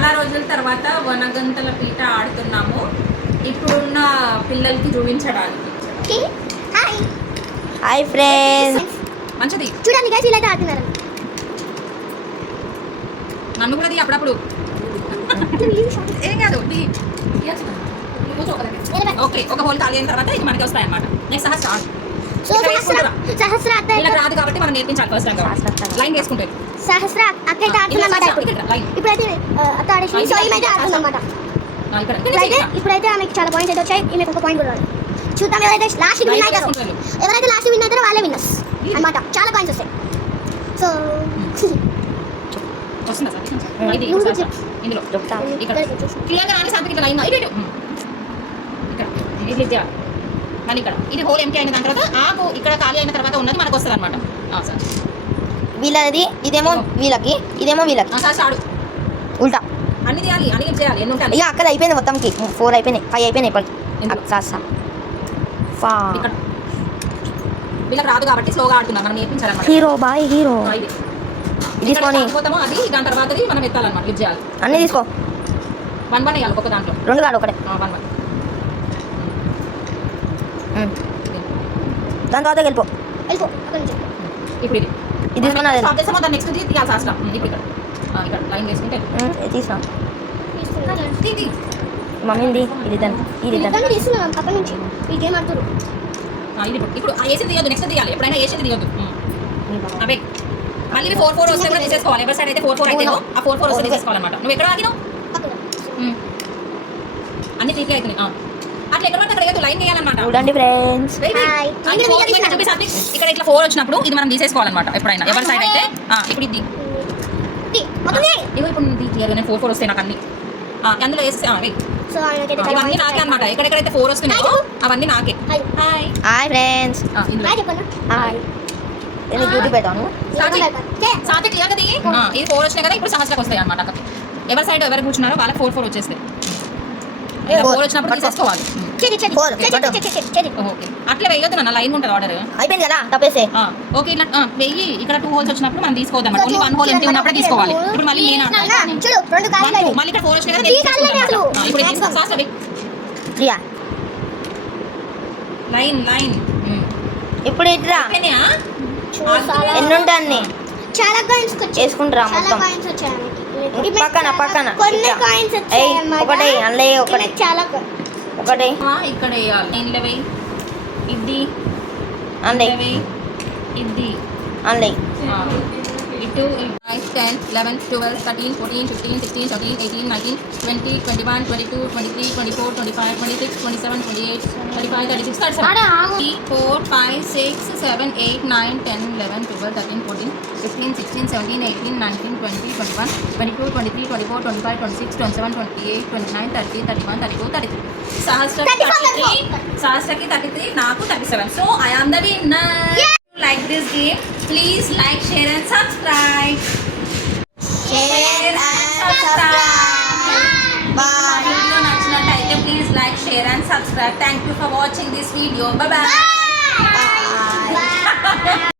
చాలా రోజుల తర్వాత వనగంతల పీట ఆడుతున్నాము. ఇప్పుడున్న పిల్లలకి చూపించడానికి. హాయ్ ఫ్రెండ్స్, మంచిది చూడండి గైస్, ఇలా అయితే ఆడుతున్నారు. నన్ను కూడా అప్పుడప్పుడు ఏం కాదు. ఓకే, ఒక హోల్ ఖాళీ అయిన తర్వాత ఇది మనకి వస్తాయి అన్నమాట. నెక్స్ట్ సహస్ర ఇలా రాదు కాబట్టి మనం నేర్పించాలి ఫస్ట్ టైం. లైన్ వేసుకుంటే సహస్ర అక్కైతే ఆడుతున్నమాట. ఇప్పుడైతే ఇప్పుడైతే ఆమెకి చాలా పాయింట్స్ అయితే వచ్చాయి. ఈమెకు ఒక పాయింట్ కూడా రాదు. చూద్దాం ఎవరైతే లాస్ట్ విన్ అవుతారో, వాళ్ళే విన్నర్స్ అన్నమాట. చాలా పాయింట్స్ వస్తాయి. సో వస్తుందా సార్? ఇది ఇందులో ఇక్కడ క్లియర్గా రాని సార్ ఇట్లా లైన్ ఇక్కడ ఇది మళ్ళీ ఇక్కడ ఇది హోల్ ఎంటీ అయిన తర్వాత ఆకు ఇక్కడ ఖాళీ అయిన తర్వాత ఉన్నది మనకు వస్తుంది అనమాట. సార్ వీళ్ళది ఇదేమో వీళ్ళకి, ఇదేమో వీళ్ళకి. సార్ ఆడు ఉల్టా అన్ని చేయాలి, అన్ని చేయాలి. ఎన్ని ఉంటాయి? ఇక అక్కడ అయిపోయింది మొత్తంకి. 4 అయిపోయినాయి, 5 అయిపోయినాయి ఇప్పటికి. ఇక్కడ వీళ్ళకి రాదు కాబట్టి స్లోగా ఆడుతున్నారు. మనం నేర్పించాలన్నమాట. హీరో బాయ్ హీరో తీసుకొని అది దాని తర్వాత మనం ఎత్తాలన్నమాట. లిఫ్ట్ చేయాలి. అన్నీ తీసుకో. 1 1 వేయాలి. ఒక దాంట్లో 2 కాదు, ఒకటే. 1 1 దాని తర్వాత వెళ్ళిపో. ఇప్పుడు ఇది తీసుకున్నది నెక్స్ట్ తీయాలి శాస్త్రం. ఇప్పుడు ఇక్కడ లైన్ వేసుకుంటే తీసిన మమ్మీది ఇది అక్కడ నుంచి ఈ గేమ్ ఆడుతురు. ఇప్పుడు ఏసీ తీయద్దు, నెక్స్ట్ తీయాలి. ఎప్పుడైనా ఏసీ తీయద్దు. అవే మళ్ళీ 4 4 వస్తే కూడా తీసేసుకోవాలి. ఎవరి సైడ్ అయితే 4 4 అయితే ఆ 4 4 వస్తే తీసేసుకోవాలన్నమాట. నువ్వు ఎక్కడ ఆగినావు? అన్ని తీపి అవుతున్నాయి. అట్లా ఎక్కడ పడితే అక్కడ లైన్ వేయాలన్నమాట. చూడండి ఫ్రెండ్స్, ఇక్కడ ఇట్లా 4 వచ్చినప్పుడు ఇది మనం తీసేసుకోవాలన్నమాట. ఎప్పుడైనా ఎవరి సైడ్ అయితే ఇప్పుడు ఇది ఇప్పుడు 4 4 వస్తాయి నాకు అన్ని. అందులో వేస్తే అవన్నీ నాకే అనమాట. ఎక్కడెక్కడైతే 4 వస్తున్నాయో అవన్నీ నాకే. హాయ్ ఫ్రెండ్స్, డ్యూటీ పెట్టాను. సాధ్య క్లియర్ కదా. ఇది 4 వచ్చినాయి కదా, ఇప్పుడు సహస్రకు వస్తాయి అనమాట. ఎవరి సైడ్ ఎవరు కూర్చున్నారో వాళ్ళకి 4 4 వచ్చేస్తాయి. 4 వచ్చినప్పుడు తీసేసుకోవాలి. అట్లా వేయొద్దు నాన్న, లైన్ ఉంటుంది ఆర్డర్. అయిపోయింది కదా, తప్పేసే. ఓకే, ఇట్లా వెయ్యి. ఇక్కడ 2 హోల్స్ వచ్చినప్పుడు మనం తీసుకోవద్దాం. ఓన్లీ 1 హోల్ ఎంటీ ఉన్నప్పుడు తీసుకోవాలి. ఇప్పుడు మళ్ళీ నేను మళ్ళీ ఇక్కడ 4 వచ్చినాయి కదా, ఇప్పుడు లైన్ లైన్. ఇప్పుడు ఇట్లా ఎన్ని ఉంటాయి అన్ని చాలా కాయిన్స్ వేసుకుంటారా మొత్తం పక్కన పక్కన. ఒకటి అందులో ఒకటి చాలా ఒకటి ఇక్కడ లైన్లో వెయ్యి. ఇది అందులో ఇది అందులో ఇటు 9 10 11 12 13 14 15 16 17 18 19 20 21 22 23 24 25 26 27 28 35 36 37 4 5 6 7 8 9 10 11 12 13 14 15 16 17 18 19 20 21 22 23 24 25 26 27 28 29 30 31 32 33. Sahasraki 33, Naku 37. So I am the winner. Like this game, please like, share and subscribe. Share and subscribe. Bye. Video nachinataithe please like, share and subscribe. Thank you for watching this video. Bye bye.